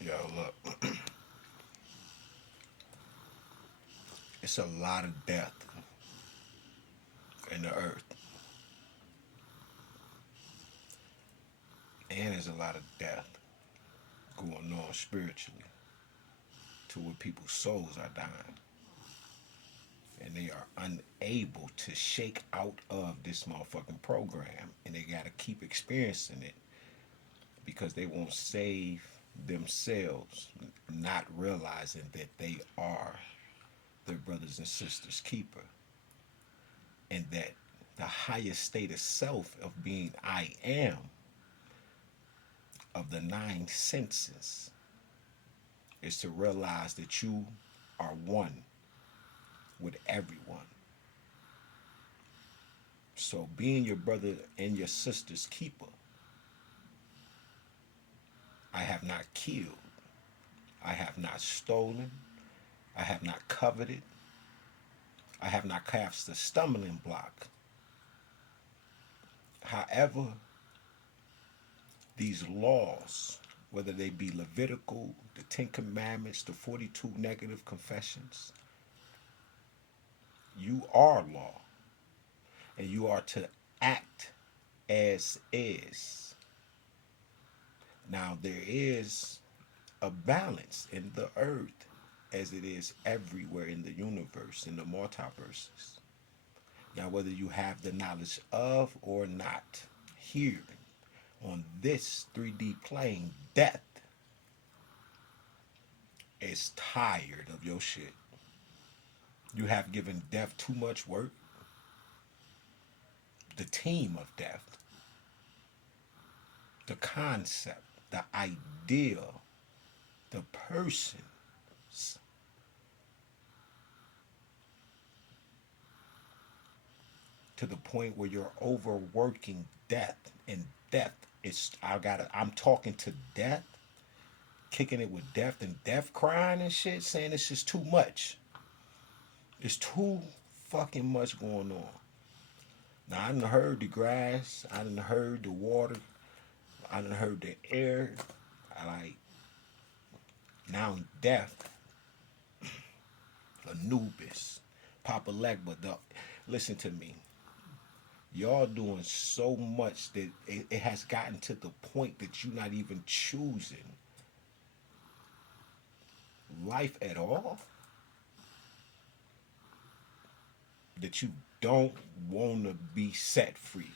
Yo, look, it's a lot of death in the earth, and there's a lot of death going on spiritually to where people's souls are dying, and they are unable to shake out of this motherfucking program, and they gotta keep experiencing it because they won't save themselves, not realizing that they are their brothers and sisters' keeper, and that the highest state of self of being I am of the nine senses is to realize that you are one with everyone. So being your brother and your sister's keeper, I have not killed, I have not stolen, I have not coveted, I have not cast a stumbling block. However, these laws, whether they be Levitical, the Ten Commandments, the 42 negative confessions, you are law, and you are to act as is. Now, there is a balance in the earth as it is everywhere in the universe, in the multiverses. Now, whether you have the knowledge of or not, here on this 3D plane, death is tired of your shit. You have given death too much work. The team of death, the concept, the idea, the persons, to the point where you're overworking death, and death is I'm talking to death, kicking it with death, and death crying and shit, saying it's just too much. It's too fucking much going on. Now I done heard the grass, I done heard the water, I done heard the air. I like now death, Anubis, Papa Legba. Listen to me. Y'all doing so much that it has gotten to the point that you're not even choosing life at all. That you don't want to be set free.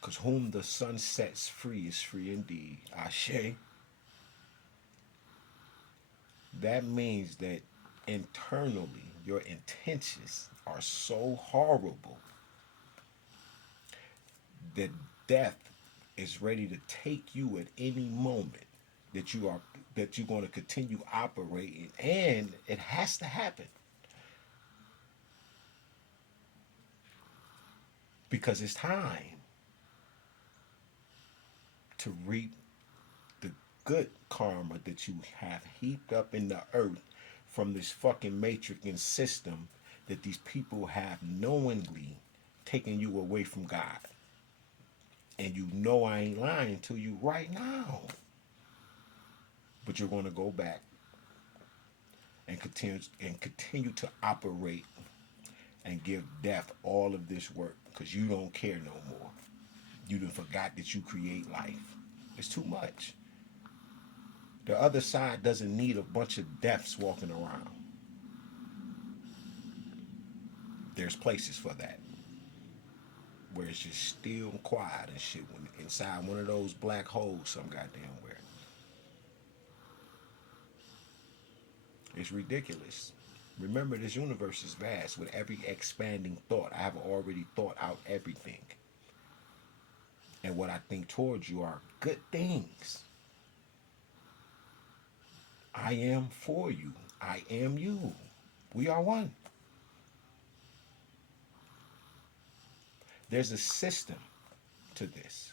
Because whom the sun sets free is free indeed. Ashe. That means that internally your intentions are so horrible that death is ready to take you at any moment, that you're going to continue operating, and it has to happen because it's time to reap the good karma that you have heaped up in the earth from this fucking matrix and system that these people have knowingly taken you away from God. And you know I ain't lying to you right now. But you're going to go back and continue to operate and give death all of this work because you don't care no more. You done forgot that you create life. It's too much. The other side doesn't need a bunch of deaths walking around. There's places for that where it's just still and quiet and shit when inside one of those black holes some goddamn where. It's ridiculous. Remember, this universe is vast. With every expanding thought, I have already thought out everything. And what I think towards you are good things. I am for you. I am you. We are one. There's a system to this.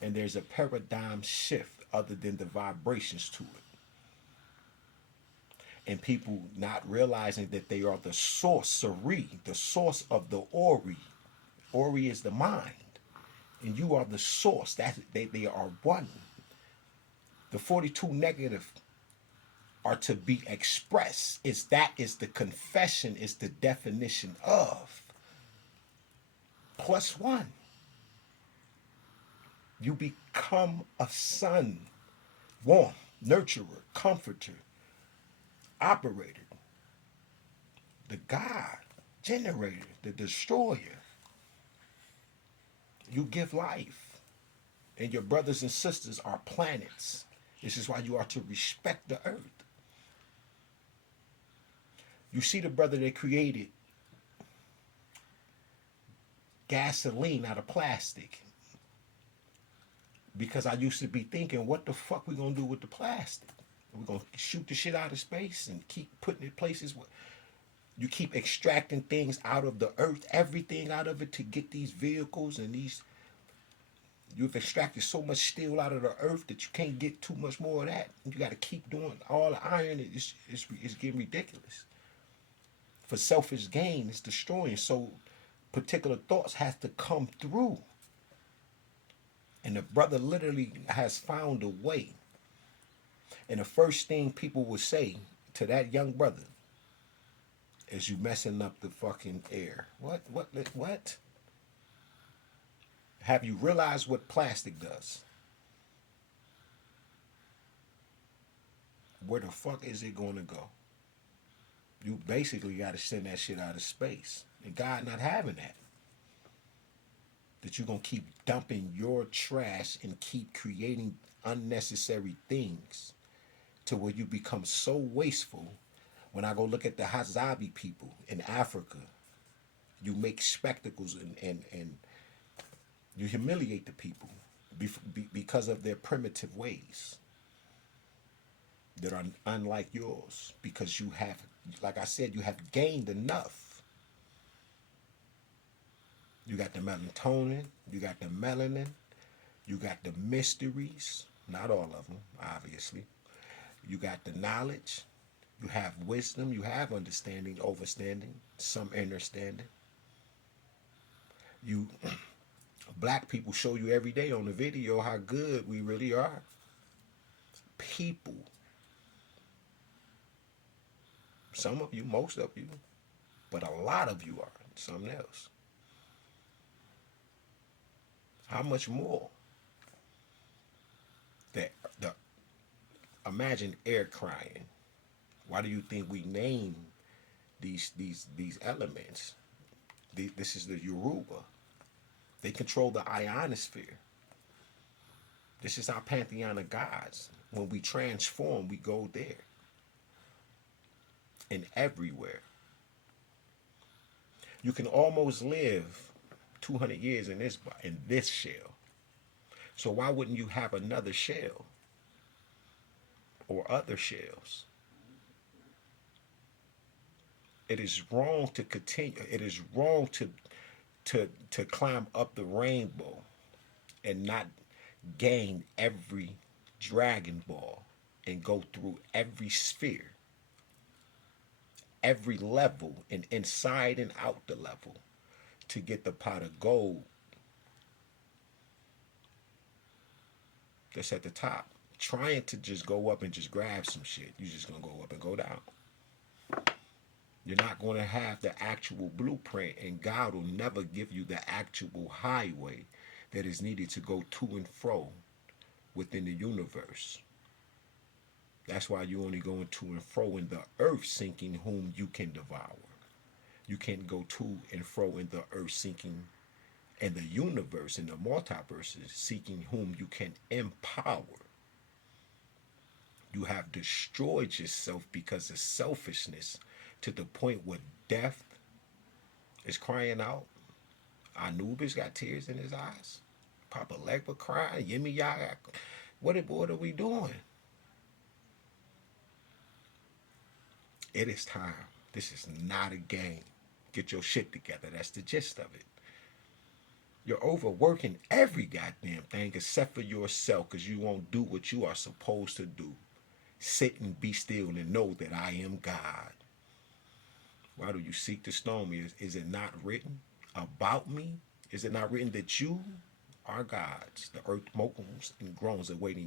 And there's a paradigm shift other than the vibrations to it. And people not realizing that they are the sorcery, the source of the Ori. Ori is the mind. And you are the source. That they are one. The 42 negative are to be expressed. That is the confession, is the definition of plus one. You become a son, warmth, nurturer, comforter, operator, the God, generator, the destroyer. You give life. And your brothers and sisters are planets. This is why you are to respect the earth. You see the brother that created gasoline out of plastic. Because I used to be thinking, what the fuck we gonna do with the plastic? We're gonna shoot the shit out of space and keep putting it places where you keep extracting things out of the earth, everything out of it to get these vehicles and these. You've extracted so much steel out of the earth that you can't get too much more of that. You got to keep doing all the iron. It's getting ridiculous. For selfish gain, it's destroying. So particular thoughts have to come through. And the brother literally has found a way. And the first thing people will say to that young brother is, you messing up the fucking air. What? Have you realized what plastic does? Where the fuck is it going to go? You basically got to send that shit out of space. And God not having that. That you're going to keep dumping your trash and keep creating unnecessary things to where you become so wasteful. When I go look at the Hazabi people in Africa, you make spectacles and you humiliate the people because of their primitive ways that are unlike yours. Because you have, like I said, you have gained enough. You got the melatonin, you got the melanin, you got the mysteries, not all of them, obviously. You got the knowledge, you have wisdom, you have understanding, overstanding, some understanding. You, black people show you every day on the video how good we really are. People. Some of you, most of you, but a lot of you are something else. How much more? The imagine air crying. Why do you think we name these elements? This is the Yoruba. They control the ionosphere. This is our pantheon of gods. When we transform, we go there. And everywhere. You can almost live 200 years in this shell. So why wouldn't you have another shell or other shells? It is wrong to continue. It is wrong to climb up the rainbow and not gain every Dragon Ball and go through every sphere, every level, and inside and out the level to get the pot of gold that's at the top. Trying to just go up and just grab some shit, you're just gonna go up and go down. You're not going to have the actual blueprint, and God will never give you the actual highway that is needed to go to and fro within the universe. That's why you're only going to and fro in the earth, seeking whom you can devour. You can't go to and fro in the earth, seeking in the universe, in the multiverses, seeking whom you can empower. You have destroyed yourself because of selfishness, to the point where death is crying out. Anubis got tears in his eyes. Papa Legba crying. Yemi Yaga. What are we doing? It is time. This is not a game. Get your shit together. That's the gist of it. You're overworking every goddamn thing except for yourself, because you won't do what you are supposed to do. Sit and be still and know that I am God. Why do you seek to stone me? Is it not written about me? Is it not written that you are gods? The earth moans and groans awaiting